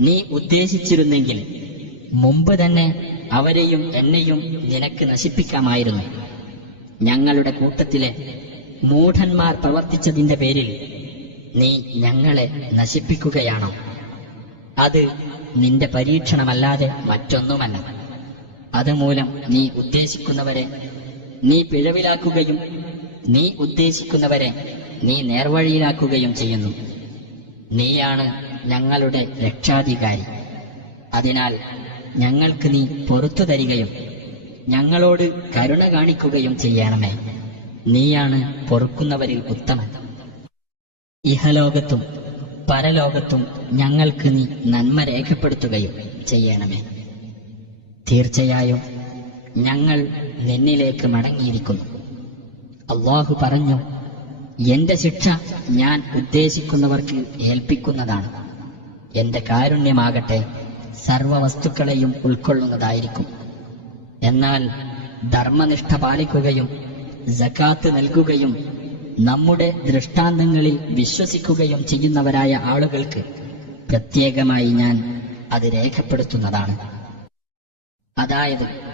നീ ഉദ്ദേശിച്ചിരുന്നെങ്കിൽ മുമ്പ് തന്നെ അവരെയും എന്നെയും നിനക്ക് നശിപ്പിക്കാമായിരുന്നു. ഞങ്ങളുടെ കൂട്ടത്തിലെ മൂഢന്മാർ പ്രവർത്തിച്ചതിന്റെ പേരിൽ നീ ഞങ്ങളെ നശിപ്പിക്കുകയാണോ? അത് നിന്റെ പരീക്ഷണമല്ലാതെ മറ്റൊന്നുമല്ല. അതുമൂലം നീ ഉദ്ദേശിക്കുന്നവരെ നീ പിഴവിലാക്കുകയും നീ ഉദ്ദേശിക്കുന്നവരെ നീ നേർവഴിയിലാക്കുകയും ചെയ്യുന്നു. നീയാണ് ഞങ്ങളുടെ രക്ഷാധികാരി. അതിനാൽ ഞങ്ങൾക്ക് നീ പൊറത്തു തരികയും ഞങ്ങളോട് കരുണ കാണിക്കുകയും ചെയ്യണമേ. നീയാണ് പൊറുക്കുന്നവരിൽ ഉത്തമൻ. ഇഹലോകത്തും പരലോകത്തും ഞങ്ങൾക്ക് നീ നന്മ രേഖപ്പെടുത്തുകയും ചെയ്യണമേ. തീർച്ചയായും ഞങ്ങൾ നിന്നിലേക്ക് മടങ്ങിയിരിക്കുന്നു. അല്ലാഹു പറഞ്ഞു, എന്റെ ശിക്ഷ ഞാൻ ഉദ്ദേശിക്കുന്നവർക്ക് ഏൽപ്പിക്കുന്നതാണ്. എന്റെ കാരുണ്യമാകട്ടെ സർവവസ്തുക്കളെയും ഉൾക്കൊള്ളുന്നതായിരിക്കും. എന്നാൽ ധർമ്മനിഷ്ഠ പാലിക്കുകയും സകാത്ത് നൽകുകയും നമ്മുടെ ദൃഷ്ടാന്തങ്ങളിൽ വിശ്വസിക്കുകയും ചെയ്യുന്നവരായ ആളുകൾക്ക് പ്രത്യേകമായി ഞാൻ അത് രേഖപ്പെടുത്തുന്നതാണ്. അതായത്